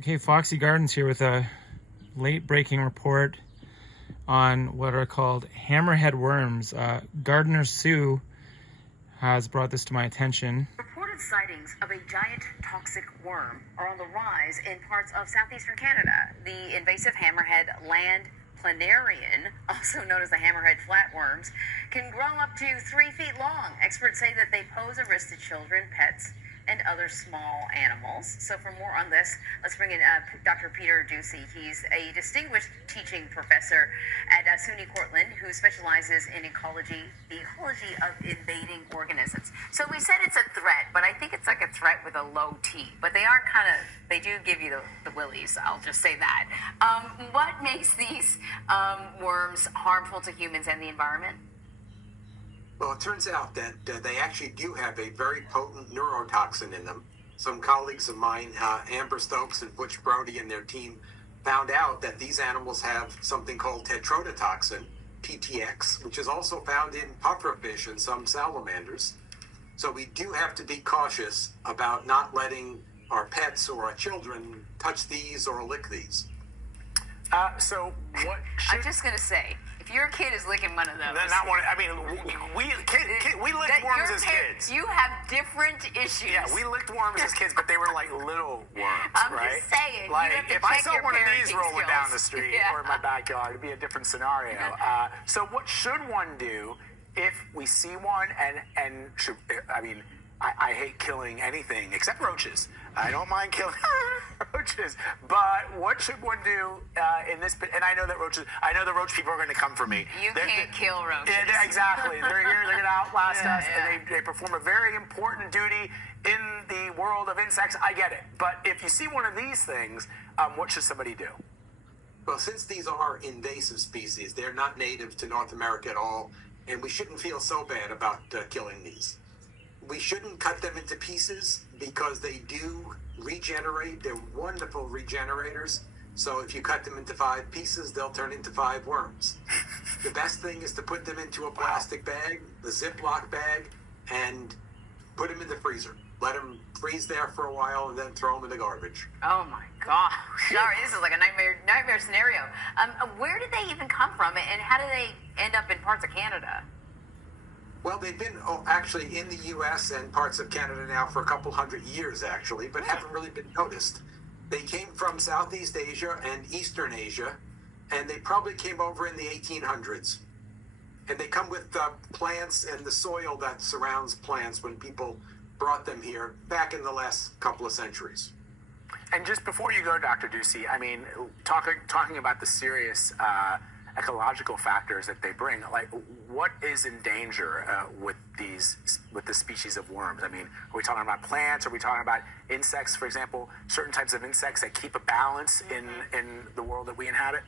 Okay, Foxy Gardens here with a late breaking report on what are called hammerhead worms. Gardener Sue has brought this to my attention. Reported sightings of a giant toxic worm are on the rise in parts of southeastern Canada. The invasive hammerhead land planarian, also known as the hammerhead flatworms, can grow up to 3 feet long. Experts say that they pose a risk to children, pets, and other small animals. So for more on this, let's bring in Dr. Peter Ducey. He's a distinguished teaching professor at SUNY Cortland who specializes in ecology, the ecology of invading organisms. So we said it's a threat, but I think it's like a threat with a low T. But they are they do give you the willies, I'll just say that. What makes these worms harmful to humans and the environment? Well, it turns out that they actually do have a very potent neurotoxin in them. Some colleagues of mine, Amber Stokes and Butch Brody and their team, found out that these animals have something called tetrodotoxin, TTX, which is also found in pufferfish and some salamanders. So we do have to be cautious about not letting our pets or our children touch these or lick these. So what? I'm just going to say, if your kid is licking one of those, not one. I mean, we licked worms as kids. You have different issues. Yeah, we licked worms as kids, but they were like little worms, I'm right? just saying. Like you have to if I check saw your one of these parenting rolling down the skills. street Yeah. or in my backyard, it'd be a different scenario. So what should one do if we see one and should? I mean, I hate killing anything except roaches. I don't mind killing roaches, but what should one do in this? And I know the roach people are going to come for me. You can't kill roaches. Yeah, exactly. They're here. They're going to outlast us, and they perform a very important duty in the world of insects. I get it, but if you see one of these things, what should somebody do? Well, since these are invasive species, they're not native to North America at all, and we shouldn't feel so bad about killing these. We shouldn't cut them into pieces because they do regenerate. They're wonderful regenerators. So if you cut them into 5 pieces, they'll turn into 5 worms. The best thing is to put them into a plastic bag, the Ziploc bag, and put them in the freezer. Let them freeze there for a while and then throw them in the garbage. Oh my gosh. Sorry, this is like a nightmare scenario. Where did they even come from, and how do they end up in parts of Canada? Well, they've been actually in the U.S. and parts of Canada now for a couple hundred years, actually, but haven't really been noticed. They came from Southeast Asia and Eastern Asia, and they probably came over in the 1800s. And they come with plants and the soil that surrounds plants when people brought them here back in the last couple of centuries. And just before you go, Dr. Ducey, I mean, talking about the serious ecological factors that they bring, like what is in danger with the species of worms? I mean, are we talking about plants? Are we talking about insects, for example, certain types of insects that keep a balance in the world that we inhabit?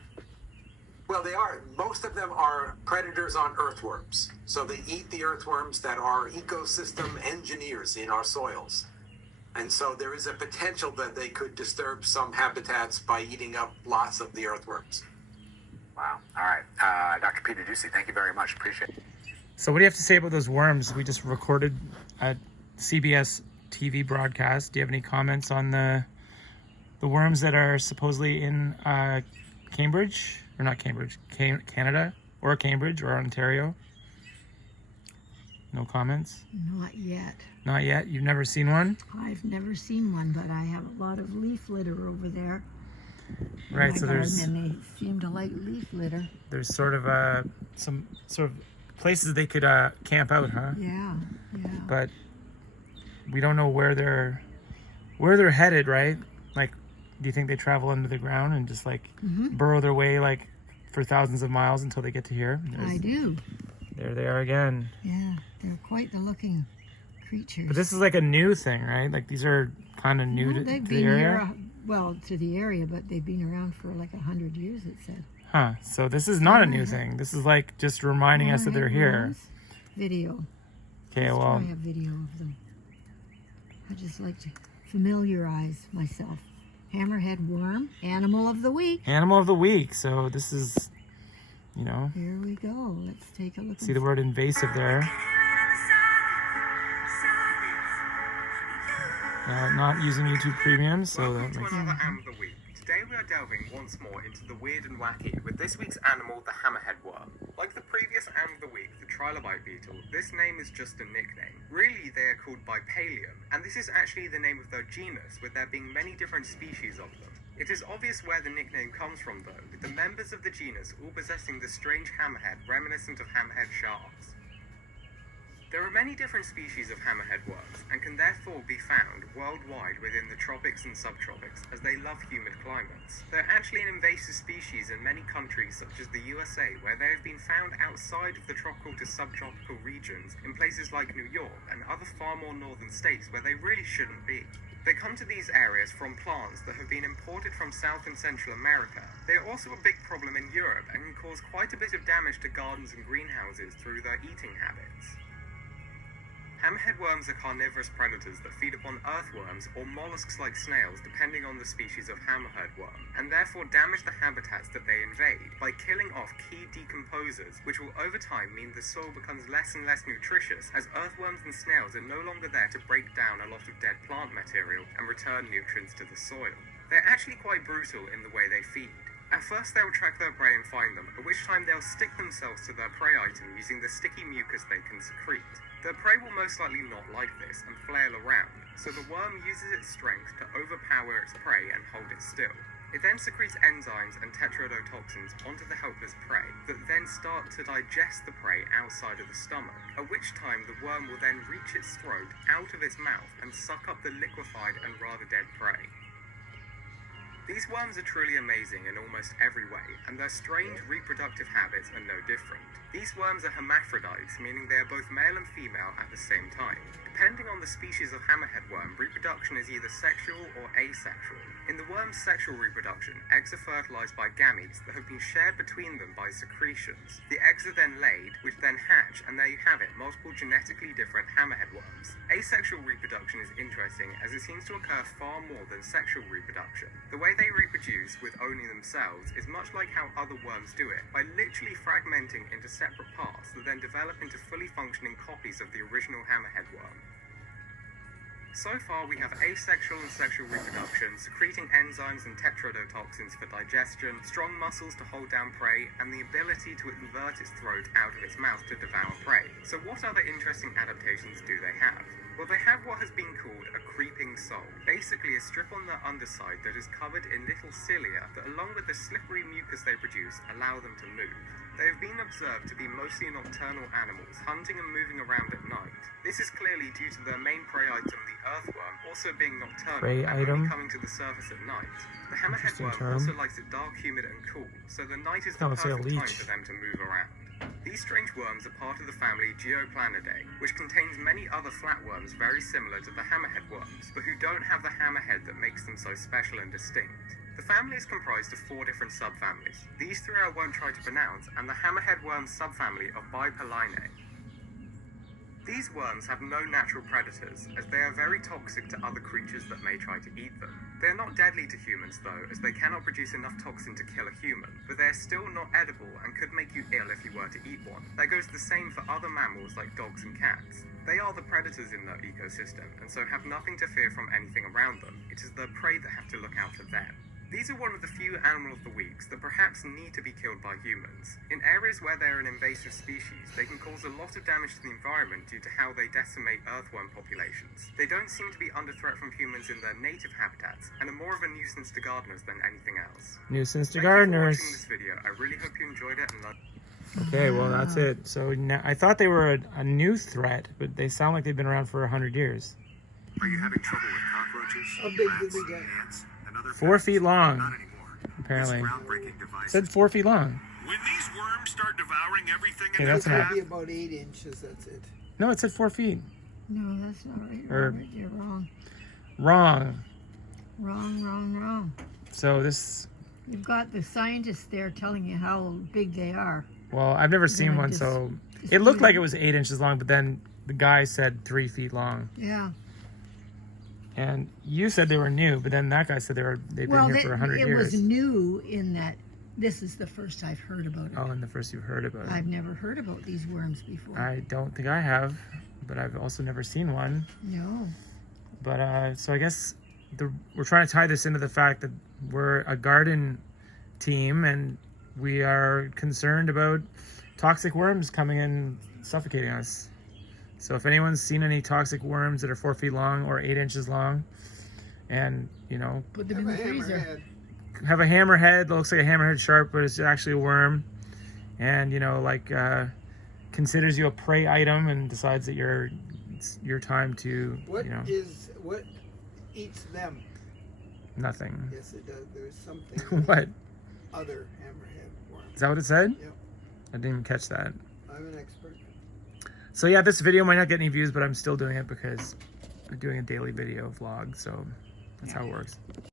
Well, they are. Most of them are predators on earthworms. So they eat the earthworms that are ecosystem engineers in our soils. And so there is a potential that they could disturb some habitats by eating up lots of the earthworms. Wow. All right. Dr. Peter Ducey, thank you very much. Appreciate it. So what do you have to say about those worms? We just recorded a CBS TV broadcast. Do you have any comments on the worms that are supposedly in Cambridge? Or not Cambridge, Canada? Or Cambridge or Ontario? No comments? Not yet. Not yet? You've never seen one? I've never seen one, but I have a lot of leaf litter over there. Right, so there's... And they seem to like leaf litter. There's sort of some sort of places they could camp out, huh? Yeah. But we don't know where they're headed, right? Like, do you think they travel under the ground and just like burrow their way like for thousands of miles until they get to here? I do. There they are again. Yeah, they're quite the looking creatures. But this is like a new thing, right? Like these are kind of new to the area. To the area, but they've been around for like 100 years, it said. Huh. So this is not a new thing. This is like just reminding us that they're here. Video. Okay, well. I have video of them. I just like to familiarize myself. Hammerhead worm, animal of the week. Animal of the week. So this is, you know. Here we go. Let's take a look. See the word invasive there. not using YouTube Premium, so Welcome that to makes another Animal of the Week. Today we are delving once more into the weird and wacky with this week's animal, the hammerhead worm. Like the previous Animal of the Week, the trilobite beetle, this name is just a nickname. Really, they are called Bipalium, and this is actually the name of their genus, with there being many different species of them. It is obvious where the nickname comes from though, with the members of the genus all possessing the strange hammerhead reminiscent of hammerhead sharks. There are many different species of hammerhead worms, and can therefore be found worldwide within the tropics and subtropics, as they love humid climates. They're actually an invasive species in many countries such as the USA, where they have been found outside of the tropical to subtropical regions in places like New York and other far more northern states where they really shouldn't be. They come to these areas from plants that have been imported from South and Central America. They are also a big problem in Europe and can cause quite a bit of damage to gardens and greenhouses through their eating habits. Hammerhead worms are carnivorous predators that feed upon earthworms or mollusks like snails, depending on the species of hammerhead worm, and therefore damage the habitats that they invade by killing off key decomposers, which will over time mean the soil becomes less and less nutritious, as earthworms and snails are no longer there to break down a lot of dead plant material and return nutrients to the soil. They're actually quite brutal in the way they feed. At first they'll track their prey and find them, at which time they'll stick themselves to their prey item using the sticky mucus they can secrete. Their prey will most likely not like this and flail around, so the worm uses its strength to overpower its prey and hold it still. It then secretes enzymes and tetrodotoxins onto the helpless prey that then start to digest the prey outside of the stomach, at which time the worm will then reach its throat out of its mouth and suck up the liquefied and rather dead prey. These worms are truly amazing in almost every way, and their strange reproductive habits are no different. These worms are hermaphrodites, meaning they are both male and female at the same time. Depending on the species of hammerhead worm, reproduction is either sexual or asexual. In the worm's sexual reproduction, eggs are fertilized by gametes that have been shared between them by secretions. The eggs are then laid, which then hatch, and there you have it, multiple genetically different hammerhead worms. Asexual reproduction is interesting as it seems to occur far more than sexual reproduction. The way they reproduce with only themselves is much like how other worms do it, by literally fragmenting into separate parts that then develop into fully functioning copies of the original hammerhead worm. So far we have asexual and sexual reproduction, secreting enzymes and tetrodotoxins for digestion, strong muscles to hold down prey, and the ability to invert its throat out of its mouth to devour prey. So what other interesting adaptations do they have? Well, they have what has been called a creeping sole, basically a strip on their underside that is covered in little cilia that, along with the slippery mucus they produce, allow them to move. They have been observed to be mostly nocturnal animals, hunting and moving around at night. This is clearly due to their main prey item, the earthworm, also being nocturnal and only coming to the surface at night. The hammerhead worm also likes it dark, humid and cool, so the night is the perfect time for them to move around. These strange worms are part of the family Geoplanidae, which contains many other flatworms very similar to the hammerhead worms, but who don't have the hammerhead that makes them so special and distinct. The family is comprised of 4 different subfamilies. These 3 I won't try to pronounce, and the hammerhead worm subfamily of Bipalium. These worms have no natural predators, as they are very toxic to other creatures that may try to eat them. They are not deadly to humans though, as they cannot produce enough toxin to kill a human, but they are still not edible and could make you ill if you were to eat one. That goes the same for other mammals like dogs and cats. They are the predators in their ecosystem, and so have nothing to fear from anything around them. It is their prey that have to look out for them. These are one of the few animal of the weeks that perhaps need to be killed by humans. In areas where they are an invasive species, they can cause a lot of damage to the environment due to how they decimate earthworm populations. They don't seem to be under threat from humans in their native habitats, and are more of a nuisance to gardeners than anything else. Nuisance to Thank gardeners. you for watching this video. I really hope you enjoyed it and loved it. Okay, well that's it. So now, I thought they were a new threat, but they sound like they've been around for 100 years. Are you having trouble with cockroaches? How big did they get? Ants, and other 4 feet long, Not anymore. apparently. This groundbreaking device. It said 4 feet long. When these worms start devouring everything Okay, in that's their enough. path, Maybe about 8 inches, that's it. No, it said 4 feet. No, that's not right. Or- Robert, you're wrong. Wrong. Wrong. So this, You've got the scientists there telling you how big they are. well, I've never seen Gonna one, so it looked like it was 8 inches long, but then the guy said 3 feet long. Yeah. And you said they were new, but then that guy said they've been here for 100 it years. was new in that this is the first I've heard about it. Oh, and the first you've heard about it. I've never heard about these worms before. I don't think I have, but I've also never seen one. No. But so I guess we're trying to tie this into the fact that we're a garden team and we are concerned about toxic worms coming and suffocating us. So if anyone's seen any toxic worms that are 4 feet long or 8 inches long, and you know, Put them in the freezer. have a hammerhead that looks like a hammerhead shark, but it's actually a worm, and you know, like considers you a prey item and decides that it's your time to, What you know, what eats them? nothing. Yes, it does. There's something. What? Other hammerhead worms. Is that what it said? Yep. I didn't even catch that. I'm an expert. So yeah, this video might not get any views, but I'm still doing it because I'm doing a daily video vlog, so that's how it works.